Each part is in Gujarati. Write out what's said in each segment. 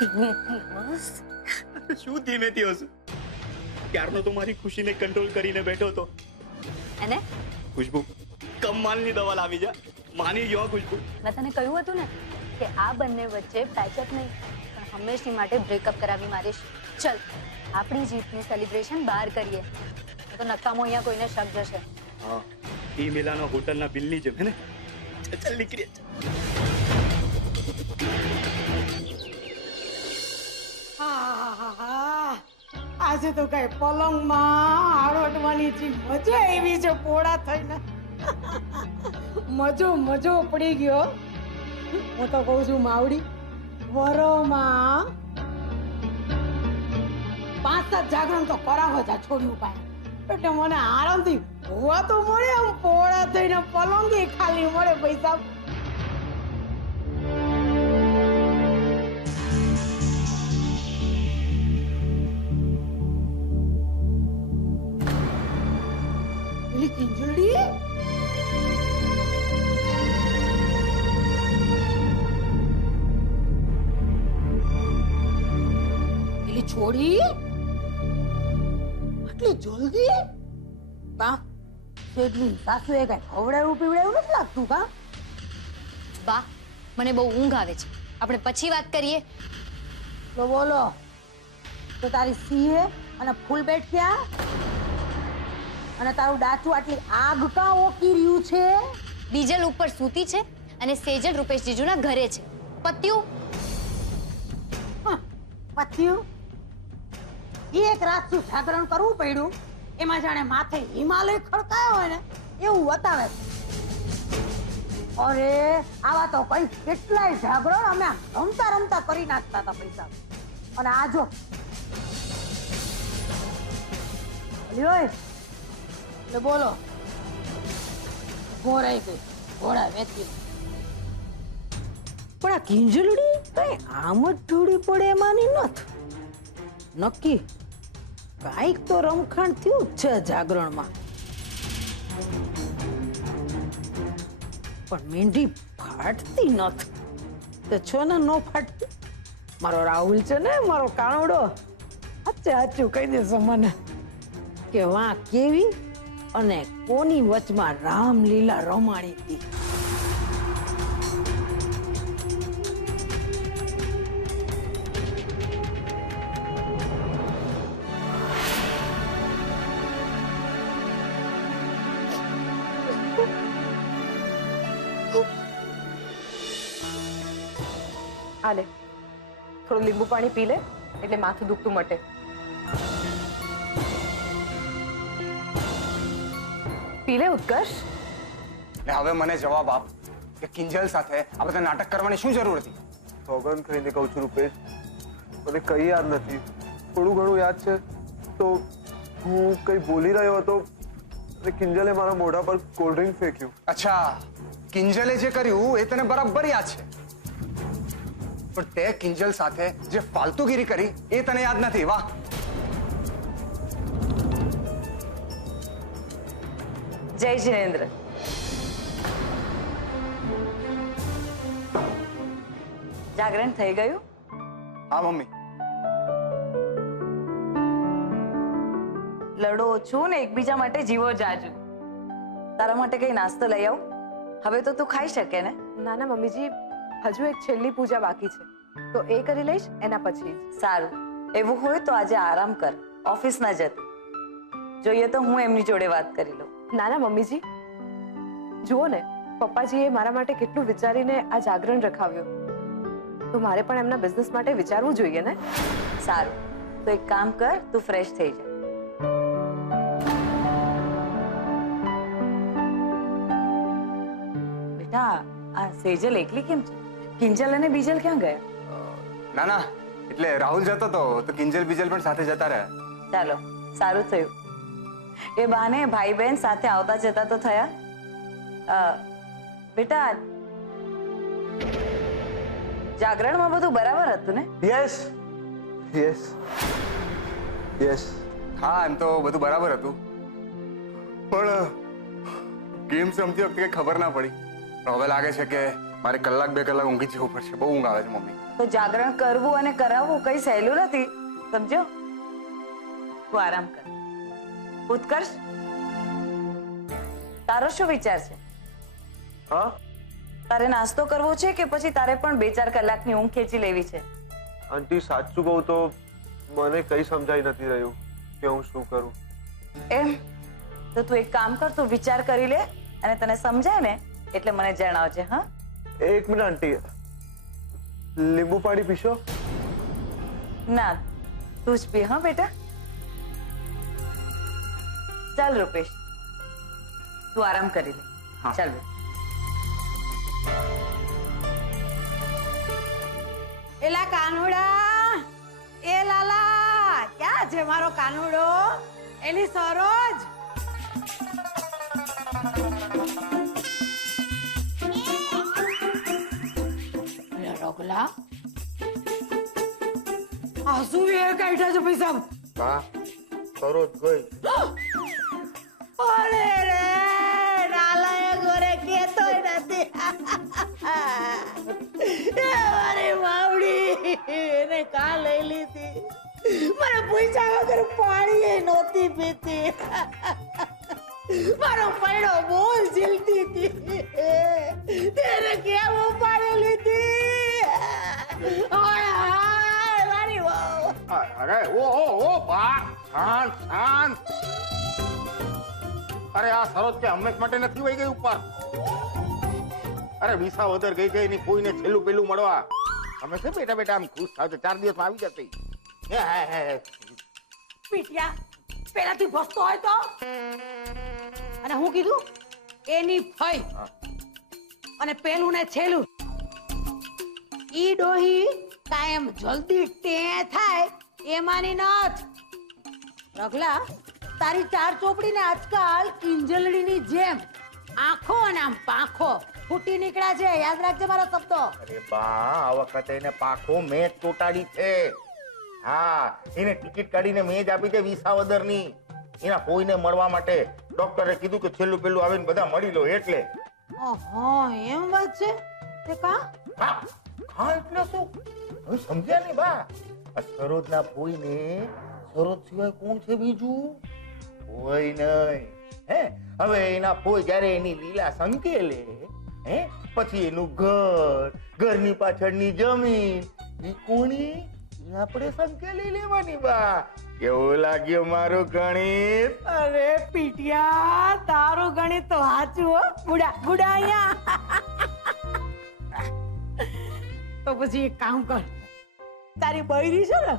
ધીમેથી હસ. શું ધીમેથી હશે? ક્યારનો તો મારી ખુશીને કંટ્રોલ કરીને બેઠો હતો. અને ખુશ્બુ, કમાલની દવા લાવી જા. માની ગયો ખુશ્બુ. મેં તને કહ્યું હતું ને કે આ બંને વચ્ચે પેચઅપ નહીં પણ હંમેશની માટે બ્રેકઅપ કરાવી મારીશ. ચલ આપણી જીતનું સેલિબ્રેશન બહાર કરીએ. તો નકામો અહીંયા કોઈને શક જશે. હા, ઈ મેલાનો હોટલના બિલની જેમ હે ને. ચાલ નીકળીએ. આજે તો કઈ પલંગમાં આરોટવાની જી મજા આવી છે પોળા થઈને. મજો પડી ગયો. હું તો કહું છું માવડી, વરોમાં 5-7 જાગરણ તો કરાવ જ આ છોડ્યું પાય. એટલે મને આરામથી હોવા તો મળે, આમ પોળા થઈને પલંગે ખાલી મળે પૈસા. પેલી કિંજલડી પેલી છોડી આટલી જલ્દી બા શેઠની સાસુએ કઈ ખવડાવ્યું પીવડાવ્યું નથી લાગતું કા? બા મને બહુ ઊંઘ આવે છે, આપણે પછી વાત કરીએ. તો બોલો, તો તારી સીએ અને ફૂલ બેટ ક્યાં? અને તારું ડાચું આટલી આગ કા ઓકી રહ્યું છે? બીજલ ઉપર સૂતી છે અને સેજલ રૂપેશ જીજુના ઘરે છે. પત્યું. પત્યું? એક રાત શું જાગરણ કરવું પડ્યું, એમાં જાણે માથે હિમાલય ખડકાયો હોય ને એવું બતાવે છે. અરે આવા તો કઈ કેટલાય જાગરણ અમે રમતા રમતા કરી નાખતા હતા પૈસા. અને આ જો એટલે બોલો, ઘોરાઈ ગઈ, ઘોડા વેચી. પણ આ કિંજલડી કઈ આમ જ ઢોળી પડે એમાંની નથી. નક્કી કાંઈક તો રમખાણ થયું જ છે જાગરણમાં. પણ મીંઢી ફાટતી નથી. તો છો ને નો ફાટતી. મારો રાહુલ છે ને, મારો કાણોડો, સાચું કહી દેશો મને કે વાં કેવી અને કોની વચમાં રામલીલા રમાણી હતી. હાલે થોડું લીંબુ પાણી પી લે એટલે માથું દુખતું મટે. પી લે ઉત્કર્ષ. હવે મને જવાબ આપ કે કિંજલ સાથે આ બધા નાટક કરવાની શું જરૂર હતી? સોગંદ ખાઈને કહું છું રૂપેશ, મને કઈ યાદ નથી. થોડું ઘણું યાદ છે તો હું કઈ બોલી રહ્યો હતો અને કિંજલે મારા મોઢા પર કોલ્ડ ડ્રિંક ફેંક્યું. અચ્છા, કિંજલે જે કર્યું એ તને બરાબર યાદ છે, પણ તે કિંજલ સાથે જે ફાલતુગીરી કરી એ તને યાદ નથી. વાહ. જય જિનેન્દ્ર. જાગરણ થઈ ગયું? હા મમ્મી. લડો ઓછું ને એકબીજા માટે જીવો જાજુ. તારા માટે કઈ નાસ્તો લઈ આવું? હવે તો તું ખાઈ શકે ને? ના ના મમ્મીજી, હજુ એક છેલ્લી પૂજા બાકી છે તો એ કરી લઈશ એના પછી. સારું, એવું હોય તો આજે આરામ કર, ઓફિસ ના જતી. જોઈએ તો હું એમની જોડે વાત કરી લઉં. ના ના મમ્મીજી, જુઓ ને પપ્પાજીએ મારા માટે કેટલું વિચારીને આ જાગરણ રખાવ્યો, તો મારે પણ એમના બિઝનેસ માટે વિચારવું જોઈએ ને. સારું, તો એક કામ કર, તું ફ્રેશ થઈ જા. બેટા, આ સેજલ એકલી કેમ છે? કિંજલ અને બીજલ ક્યાં ગયા? ના ના, એટલે રાહુલ જતો તો કિંજલ બીજલ પણ સાથે જતા રહ્યા. ચાલો, સારું થયું. એ બાને ભાઈ બહેન સાથે આવતા જતા તો થયા. બેટા, જાગરણમાં બધું બરાબર હતું ને? Yes yes yes. હા, એમ તો બધું બરાબર હતું, પણ ગેમ્સ રમતી વખતે કઈ ખબર ના પડી. હવે લાગે છે કે મારે કલાક 2 કલાક ઊંઘી જવું પડશે. બહુ ઊંઘ આવે છે મમ્મી. તો જાગરણ કરવું અને કરાવવું કઈ સહેલું નથી, સમજો. તું આરામ કર. ઉત્કર્ષ, તારો શું વિચાર છે? હા તારે નાસ્તો કરવો છે કે પછી તારે પણ 2-4 કલાકની ઊંઘ ખેંચી લેવી છે? આંટી સાચું કહું તો મને કઈ સમજાઈ નથી રહ્યું કે હું શું કરું. એમ તો તું એક કામ કર, તું વિચાર કરી લે અને તને સમજાય ને એટલે મને જણાવજે. હા, 1 મિનિટ આંટી, લીંબુ પાણી પીશો? ના, તું જ પી. હા બેટા, ચાલ રૂપેશ, તું આરામ કરી લે. હા. ચાલ બેટા. એલા કાનુડા, એ લાલા, ક્યાં છે મારો કાનુડો? એલી સરોજ, અરે રગલા, આ શું વેર કાઢ્યા છો પૈસા? બા સરોજ ગઈ. અરે રે, નાલાયક ઘરે કેતોય નથી. એ મારી માવડી, એને કા લઈ લીધી? મને પૂછ્યા વગર પાણી નહોતી પીતી. મારો પૈડો બોલ ઝીલતી હતી, તેને કેમ ઉપાડી લીધી? હાય હાય મારી વાવ. અરે ઓ બા શાંત શાંત. અરે આ સરોજ કે હંમેશ માટે નથી વહી ગઈ ઉપર. અરે વિસાવદર ગઈ ગઈ ની કોઈને છેલ્લું પેલું મળવા. અમે છે બેટા બેટા આમ ખુશ થાવ 4 દિવસમાં આવી જતી. પીટિયા પેલાથી ભસતો હોય તો? અને હું કીધું એની ફઈ અને પેલું ને છેલું. ઈ ડોહી કાયમ જલ્દી ટે થાય એમાંની નથ. રગલા, તારી 4 ચોપડી ને આજકાલ કિંજલડીની જેમ આંખો અને આમ પાંખો ફૂટી નીકળ્યા છે. યાદ રાખજે મારો શબ્દો. અરે બા આ વખતે એને પાખો મેં જ ચોટાડી છે. હા, એને ટિકિટ કાઢીને મેં જ આપી છે વિસાવદરની. એના કોઈને મળવા માટે ડોક્ટરે કીધું કે છેલ્લું પેલું આવીને બધા મળી લો એટલે. ઓહો, એમ વાત છે? તે કા? હા એટલે શું? હવે સમજ્યા ને બા? આ સરોજના કોઈને સરોજ સિવાય કોણ છે બીજું? કોઈ નહીં. હે હવે એના ફોઈ જ્યારે એની લીલા સંકેલે, હે પછી એનું ઘર, ઘરની પાછળની જમીન, ઈ કોની આપણે સંકેલી લેવાની બા. કેવું લાગ્યું મારું ગણિત? અરે પીટિયા, તારું ગણિત તો સાચું હો. ગુડા ગુડા અહીંયા. તો પછી એક કામ કર, તારી બૈરી છે ને,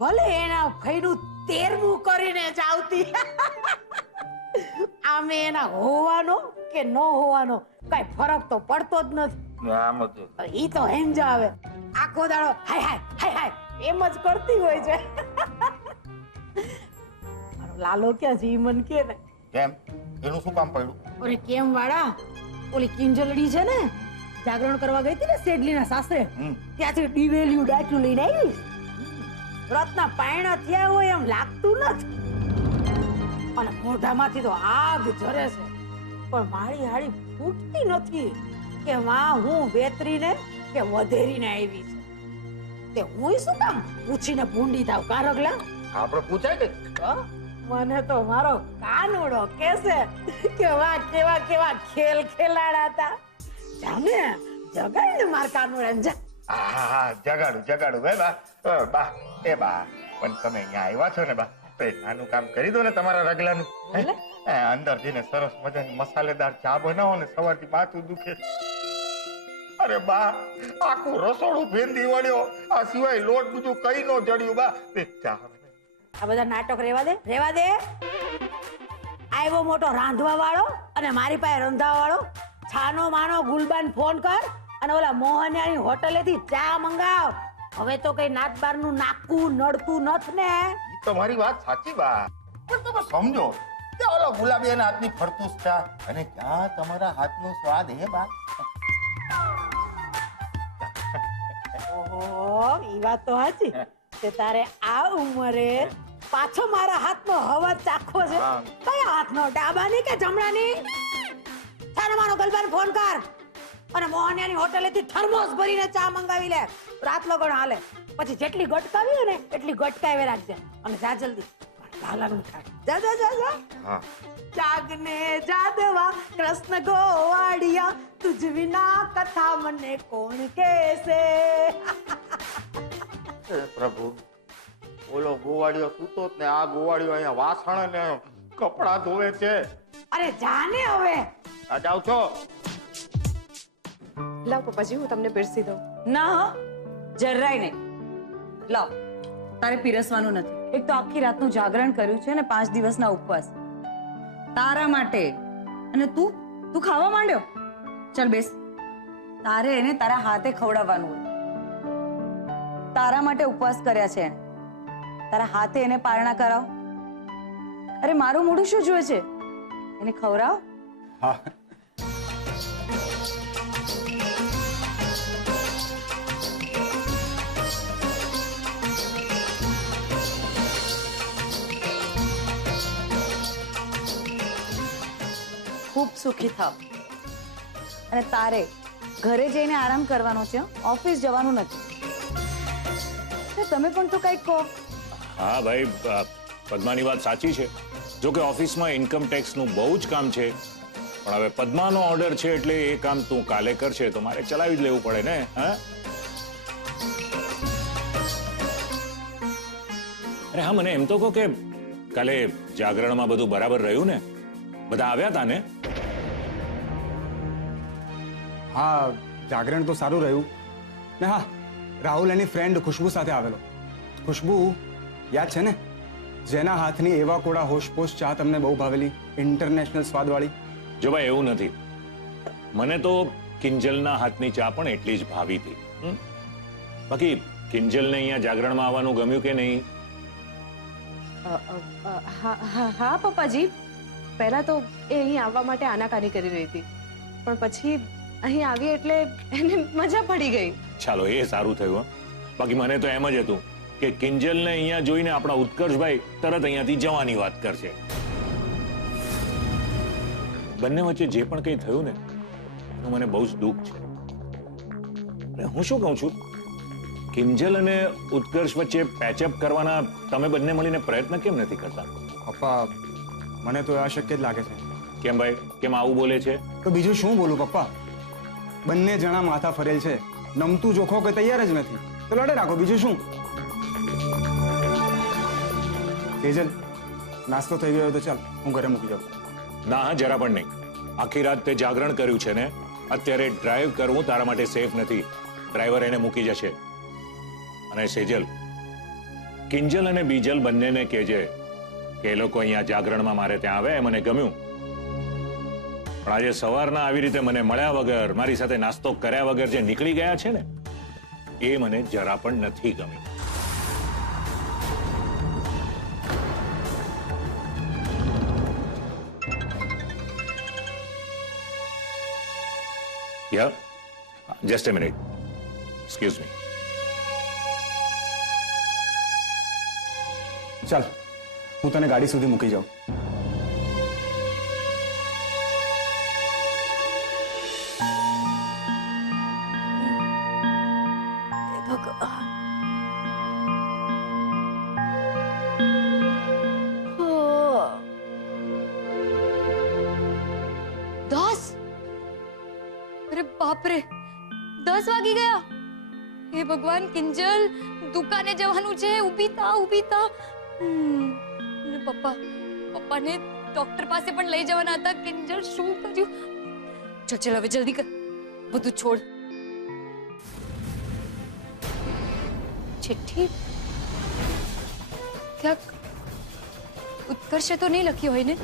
ભલે એના ફઈનું 13મું કરીને જ આવતી. આમે એના હોવાનો કે ન હોવાનો કઈ ફરક તો પડતો જ નથી. આમ જ ઈ તો એમ જ આવે, આખો દાડો હાય હાય હાય હાય એમ જ કરતી હોય છે. મારો લાલો ક્યાં છે ઈ મન કે ને. કેમ? એનું શું કામ પડ્યું? અરે કેમ વાળા, ઓલી કિંજલડી છે ને, જાગરણ કરવા ગઈ હતી ને શેડલીના સાસરે, ત્યાંથી ડીવેલિયું ડાચું લઈને આવી. વ્રતના પાયણા થયા હોય એમ લાગતું નથી, અને મોઢામાંથી તો આગ ઝરે છે, પણ મારી હાડી ફૂટતી નથી કે માં હું વેતરીને કે વધેરીને આવી છે. તે હું શું કામ પૂછીને ભૂંડી થાવ? કારગલા આપણે પૂછાય કે મને તો મારો કાનુડો કહેશે કે વાહ કેવા કેવા ખેલ ખેલાડા હતા. જાને જગાડ ને માર કાનુડાને જા. હા જગાડું હે બા. બા એ બા, પણ તમે અહીંયા આવ્યા છો ને બા, તો એક નાનું કામ કરી દો ને તમારા રગલાનું. અંદર જઈને સરસ મજાની મસાલેદાર ચા બનાવો ને, સવારથી માથું દુખે. અરે બા આખું રસોડું ફેંદી વળ્યો, આ સિવાય લોટ બીજું કઈ નો જડ્યું બા. એક ચા. આ બધા નાટક રેવા દે. આવ્યો મોટો રાંધવા વાળો અને મારી પાસે રંધાવા વાળો. છાનો માનો ગુલબાન ફોન કર અને ઓલા મોહનિયાની હોટલેથી ચા મંગાવ. હવે તો કઈ નાતબારનું નાકું નડતું નથ ને. ઈ તો મારી વાત સાચી બા, પણ તમે સમજો કે ઓલો ગુલાબી હાથની ફરતું ચા અને ક્યાં તમારા હાથનો સ્વાદ હે બા. ઓહો, ઈ વાત તો સાચી. તે તારે આ ઉંમરે પાછો મારા હાથનો હવા ચાખવો છે? કયા હાથનો? ડાબાની કે જમણાની? છાનો માનો ગલબાને ફોન કર. અને મોહનિયાની હોટેલેથી થર્મોસ ભરીને ચા મંગાવી લે. રાત લગણ હાલે. પછી જેટલી ગટકાવી હોય ને એટલી ગટકાવી રાખજે. અને જા જલ્દી. લાલાનું થાય. જા જા જા જા. હા જાગને જાદવા કૃષ્ણ ગોવાડિયા તુજ વિના કથા મને કોણ કહેશે. હે પ્રભુ, ઓલો ગોવાળિયો સૂતો જ ને આ ગોવાળિયો અહીંયા વાસણ ને કપડા ધોવે છે. અરે જાને હવે. આ જાવ છો? લાવ પપ્પાજી, હું તમને પીરસી દઉં. ના હો, જરાય નહીં. લાવ, તારે પીરસવાનું નથી. એક તો આખી રાતનું જાગરણ કર્યું છે ને 5 દિવસના ઉપવાસ તારા માટે. અને તું ખાવા માંડ્યો. ચાલ બેસ. તારે એને તારા હાથે ખવડાવવાનું હોય. તારા માટે ઉપવાસ કર્યા છે એણે. તારા હાથે એને પારણા કરાવ. અરે મારું મોઢું શું જોવે છે? એને ખવડાવ. હા ખૂબ સુખી થાવ. અને તારે ઘરે જઈને આરામ કરવાનો છે, ઓફિસ જવાનું નથી. તમે પણ તો કંઈક કહો. હા ભાઈ, પદ્માની વાત સાચી છે. જો કે ઓફિસમાં ઇન્કમ ટેક્સનું બહુ જ કામ છે, પણ હવે પદ્માનો ઓર્ડર છે એટલે એ કામ તું કાલે કરશે તો મારે ચલાવી જ લેવું પડે ને. હા, અરે હા, મને એમ તો કહો કે કાલે જાગરણમાં બધું બરાબર રહ્યું ને? બધા આવ્યા હતા ને? હા, જાગરણ તો સારું રહ્યું ને. હા, રાહુલ એની ફ્રેન્ડ ખુશ્બુ સાથે આવેલો. ખુશ્બુ યાદ છે ને, જેના હાથની એવા કોડા હોશપોશ ચા તમને બહુ ભાવેલી, ઇન્ટરનેશનલ સ્વાદવાળી. જો ભાઈ, એવું નથી. મને તો કિંજલના હાથની ચા પણ એટલી જ ભાવી હતી. બાકી કિંજલને અહીંયા જાગરણમાં આવવાનું ગમ્યું કે નહીં? હા પપ્પાજી, પહેલા તો એ અહીં આવવા માટે આનાકાની કરી રહી હતી, પણ પછી અહીં આવી એટલે એને મજા પડી ગઈ. ચાલો, એ સારું થયું. બાકી મને તો એમ જ હતું કે કિંજલને અહીંયા જોઈને આપણા ઉત્કર્ષભાઈ તરત અહીંયાથી જવાની વાત કરશે. બંને વચ્ચે જે પણ કંઈ થયું ને એનું મને બહુ જ દુઃખ છે. હું શું કહું છું, કિંજલ અને ઉત્કર્ષ વચ્ચે પેચઅપ કરવાના તમે બંને મળીને પ્રયત્ન કેમ નથી કરતા? પપ્પા, મને તો અશક્ય જ લાગે છે. કેમ ભાઈ, કેમ આવું બોલે છે? તો બીજું શું બોલું પપ્પા? બંને જણા માથા ફરેલ છે, નમતું જોખો કે તૈયાર જ નથી, તો લડે રાખો, બીજું શું? તેજલ, નાસ્તો થઈ ગયો તો ચાલ હું ઘરે મૂકી જાઉં. ના હા, જરા પણ નહીં. આખી રાત તે જાગરણ કર્યું છે ને, અત્યારે ડ્રાઈવ કરવું તારા માટે સેફ નથી. ડ્રાઈવર એને મૂકી જશે. અને સેજલ, કિંજલ અને બીજલ બંનેને કહેજે કે એ લોકો અહીંયા જાગરણમાં મારે ત્યાં આવે. મને ગમ્યું, પણ આજે સવારના આવી રીતે મને મળ્યા વગર, મારી સાથે નાસ્તો કર્યા વગર જે નીકળી ગયા છે ને, એ મને જરા પણ નથી ગમ્યું. Yeah, just a minute. Excuse me. ચાલ, હું તને ગાડી સુધી મૂકી જાઉં. બાપરે, 10 વાગી ગયા. હે ભગવાન, કિંજલ દુકાને જવાનું છે. ઊભી થા. ને પપ્પાને ડોક્ટર પાસે પણ લઈ જવાના હતા. કિંજલ શું કર્યું? ચલ હવે જલ્દી કર, બધું છોડ. ચિઠ્ઠી ક્યાંક ઉત્કર્ષે તો નહીં લખ્યું હોય ને?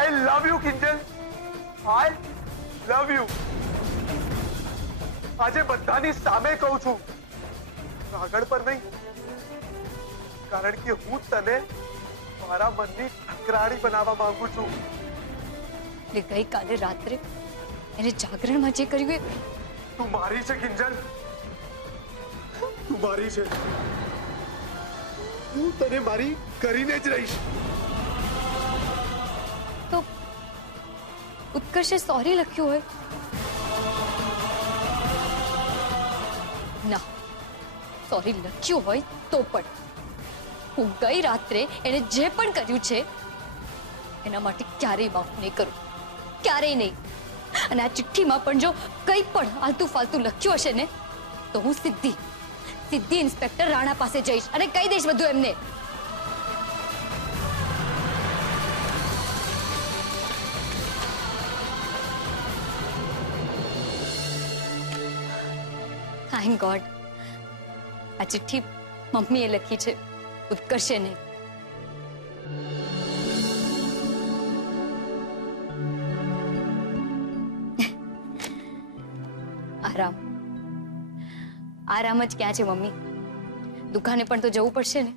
I love you, Kinjal. I love you. આજે બધાની સામે કહું છું, આગળ પર નહીં, કારણ કે હું તને મારા મનની ઠકરાણી બનાવવા માંગુ છું. એટલે ગઈકાલે રાત્રે એને જાગરણમાં જે કર્યું એ તું મારી છે કિંજલ, તું મારી છે. હું તને મારી કરીને જ રહીશ. તો ઉત્કર્ષે સોરી લખ્યું હોય સોરી લખ્યું હોય તો પણ હું ગઈ રાત્રે એને જે પણ કર્યું છે એના માટે ક્યારેય માફ નહીં કરું, ક્યારેય નહીં. અને આ ચિઠ્ઠીમાં પણ જો કંઈ પણ આલતુ ફાલતુ લખ્યું હશે ને તો હું સીધી ઇન્સ્પેક્ટર રાણા પાસે જઈશ અને કહી દઈશ બધું એમને. થેન્ક ગોડ આ ચિઠ્ઠી મમ્મીએ લખી છે, ઉત્કર્ષે નહીં. આરામ જ ક્યાં છે મમ્મી? દુકાને પણ તો જવું પડશે ને.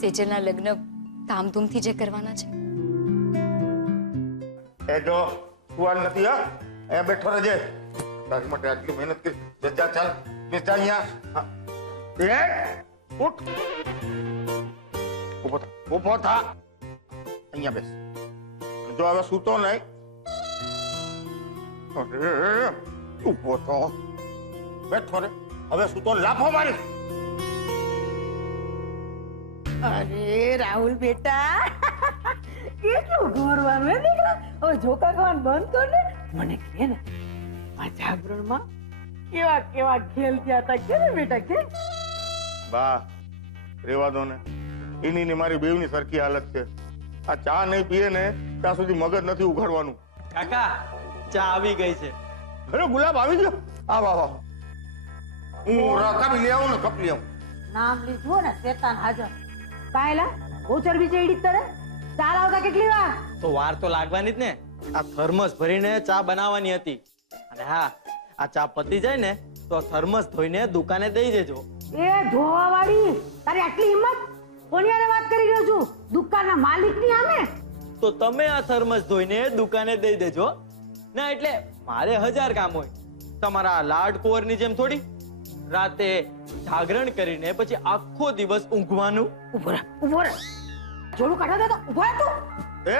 સેજલના લગ્ન ધામધૂમથી જે કરવાના છે. એ જો સુવાલ નથી હા, એ બેઠો રહેજે. તારી માટે આટલી મહેનત કરી. જા ચાલ બેસા અહીંયા. એ ઉઠ, ઊભો થા. અહીંયા બેસ. જો હવે સૂતો નહીં. અરે ઊભો થો, બેઠો રે. હવે સૂતો લાફો મારી. અરે રાહુલ બેટા, કેટલું ગોરવાનું હે દીકરા. હવે જોકા ખાવાનું બંધ કર ને. મને કહે ને આ જાગરણમાં કેવા કેવા ખેલ થયા હતા, કે ને બેટા કે? બા રેવા દો ને, એની ને મારી બેવની સરખી હાલત છે. આ ચા નહીં પીએ ને ત્યાં સુધી મગજ નથી ઉઘાડવાનું. કાકા ચા આવી ગઈ છે. અરે ગુલાબ આવી ગયો. આવ આવ આવ. હું રકાબી લઈ આવું ને કપ લઈ આવું. નામ લીધું ને શેતાન હાજર. કાયલા બહુ ચરબી ચડી તરે. ચાલ આવતા કેટલી વાર? તો વાર તો લાગવાની જ ને. આ થર્મસ ભરીને ચા બનાવવાની હતી. અને હા, આ ચા પતી જાય ને તો થર્મસ ધોઈને દુકાને દઈ દેજો. એ ધોવા વાળી, તારી આટલી હિંમત? કોની હારે વાત કરી રહ્યો છું? દુકાનના માલિકની સામે? તો તમે આ થર્મસ ધોઈને દુકાને દઈ દેજો. ના એટલે મારે 1000 કામ હોય. તમારા લાડ કુંવરની જેમ થોડી રાતે જાગરણ કરીને પછી આખો દિવસ ઊંઘવાનું. ઉભો રહે, ઉભો રહે. જોડું કાઢો દે તો ઉભો રહે તું. એ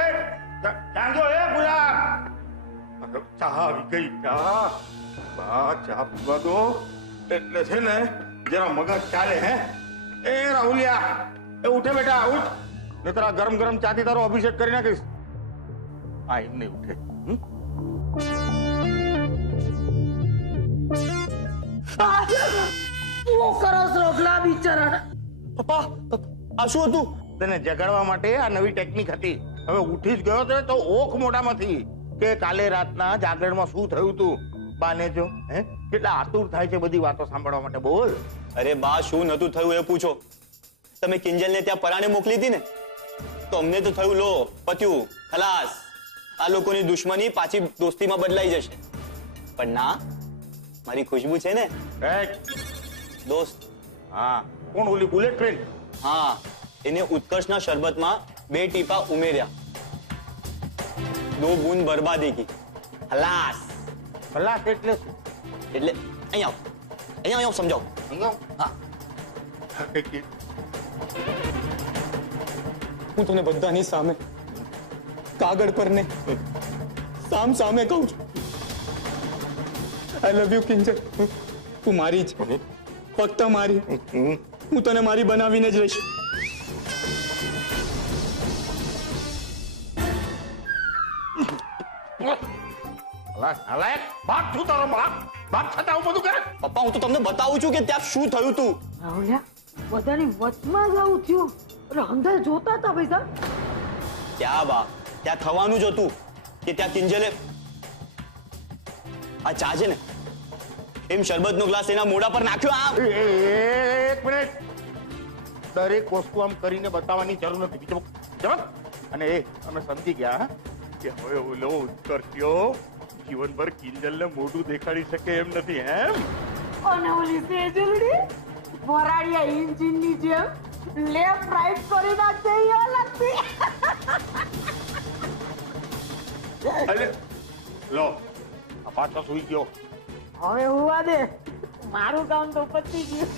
ચાંદો એ ગુલાબ. ચા આવી ગઈ. ચા બા ચા પીવા દો એટલે છે ને જરા મગજ ચાલે. હે એ રાહુલિયા, એ ઉઠે બેટા ઉઠ. નહીતર આ ગરમ ગરમ ચાથી તારો અભિષેક કરી નાખીશ. આ એમ નહીં ઉઠે. પપ્પા આ શું હતું? તને જગાડવા માટે આ નવી ટેકનિક હતી. હવે ઉઠી જ ગયો તો ઓખ મોઢામાંથી કે કાલે રાતના જાગરણમાં શું થયું હતું. બાને જો હે કેટલા આતુર થાય છે બધી વાતો સાંભળવા માટે. બોલ. અરે બા, શું નતું થયું એ પૂછો. તમે કિંજલને ત્યાં પરાણે મોકલી હતી ને તો અમને તો થયું લો પત્યું ખલાસ, આ લોકોની દુશ્મની પાછી દોસ્તીમાં બદલાઈ જશે. પણ ના, મારી ખુશ્બુ છે ને દોસ્ત. હા કોણ? ઓલી બુલેટ ટ્રેન? હા, એને ઉત્કર્ષના શરબતમાં 2 ટીપા ઉમેર્યા. 2 બૂંદ બરબાદી કી. ખલાસ. ખલાસ એટલે શું? એટલે અહીંયા આવો સમજાવો. હા, હું તમને બધાની સામે કાગળ પર ને સામે કહું છું, આઈ લવ યુ કિંજલ. તું મારી છે, ફક્ત મારી. હું તને મારી બનાવીને જ રહીશ. બાપ છું તારો બાપ. બાપ છતાં આવું બધું કરે. પપ્પા, હું તો તમને બતાવું છું કે ત્યાં શું થયું તું. રાહુલિયા, બધાની વચમાં જ આવું થયું. અરે અંદર જોતા હતા પૈસા. ત્યાં બા, ત્યાં થવાનું જ હતું કે ત્યાં કિંજલે આ ચા છે ને એમ શરબતનો ગ્લાસ એના મોઢા પર નાખ્યો. આ એક મિનિટ. દરેક વસ્તુ આમ કરીને બતાવવાની જરૂર નથી. બીજો જવાબ. અને એ અમે સમજી ગયા કે હવે ઓલો ઉત્કર્ષ્યો જીવનભર કિંજલને મોઢું દેખાડી શકે એમ નથી. એમ અને ઓલી સેજલડી વરાડિયા એન્જિનની જેમ લેફ્ટ રાઈટ કરી નાખશે. એ લગતી. અરે લો આ પાછો સુઈ ગયો. હવે હુવા દે, મારું કામ તો પતી ગયું.